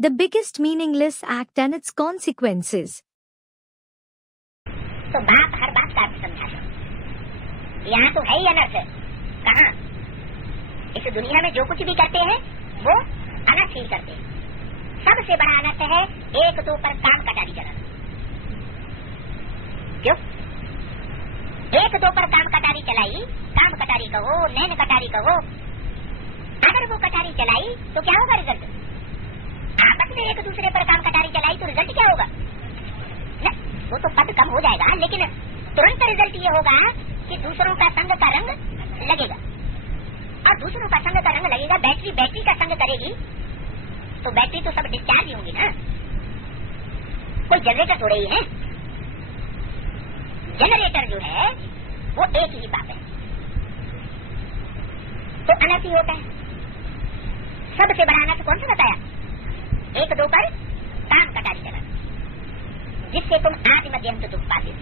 the biggest meaningless act and its consequences. तो बाप हर बात का अर्थ समझाते, यहाँ तो है ही अनर्थ, कहाँ? इस दुनिया में जो कुछ भी करते हैं वो अनर्थ ही करते हैं। सबसे बड़ा अनर्थ है एक दो पर काम कटारी चलाना। क्यों? एक दो पर काम कटारी चलाई, काम कटारी कहो, नैन कटारी कहो, अगर वो कटारी चलाई तो क्या होगा रिजल्ट? आपस में एक दूसरे पर काम कटारी चलाई तो रिजल्ट क्या होगा? न, वो तो पद कम हो जाएगा, लेकिन तुरंत रिजल्ट ये होगा कि दूसरों का संग का रंग लगेगा, और दूसरों का संग का रंग लगेगा। बैटरी का संग करेगी तो बैटरी तो सब डिस्चार्ज ही होंगी ना, कोई जनरेटर थोड़े ही है। जनरेटर जो है वो एक ही बात है, तो अनर्थ ही होता है। सबसे बड़ा अनर्थ कौन सा बताया? एक दो पर काम कटारी चलाना, जिससे तुम आदि मध्यंत दुख पाते हो।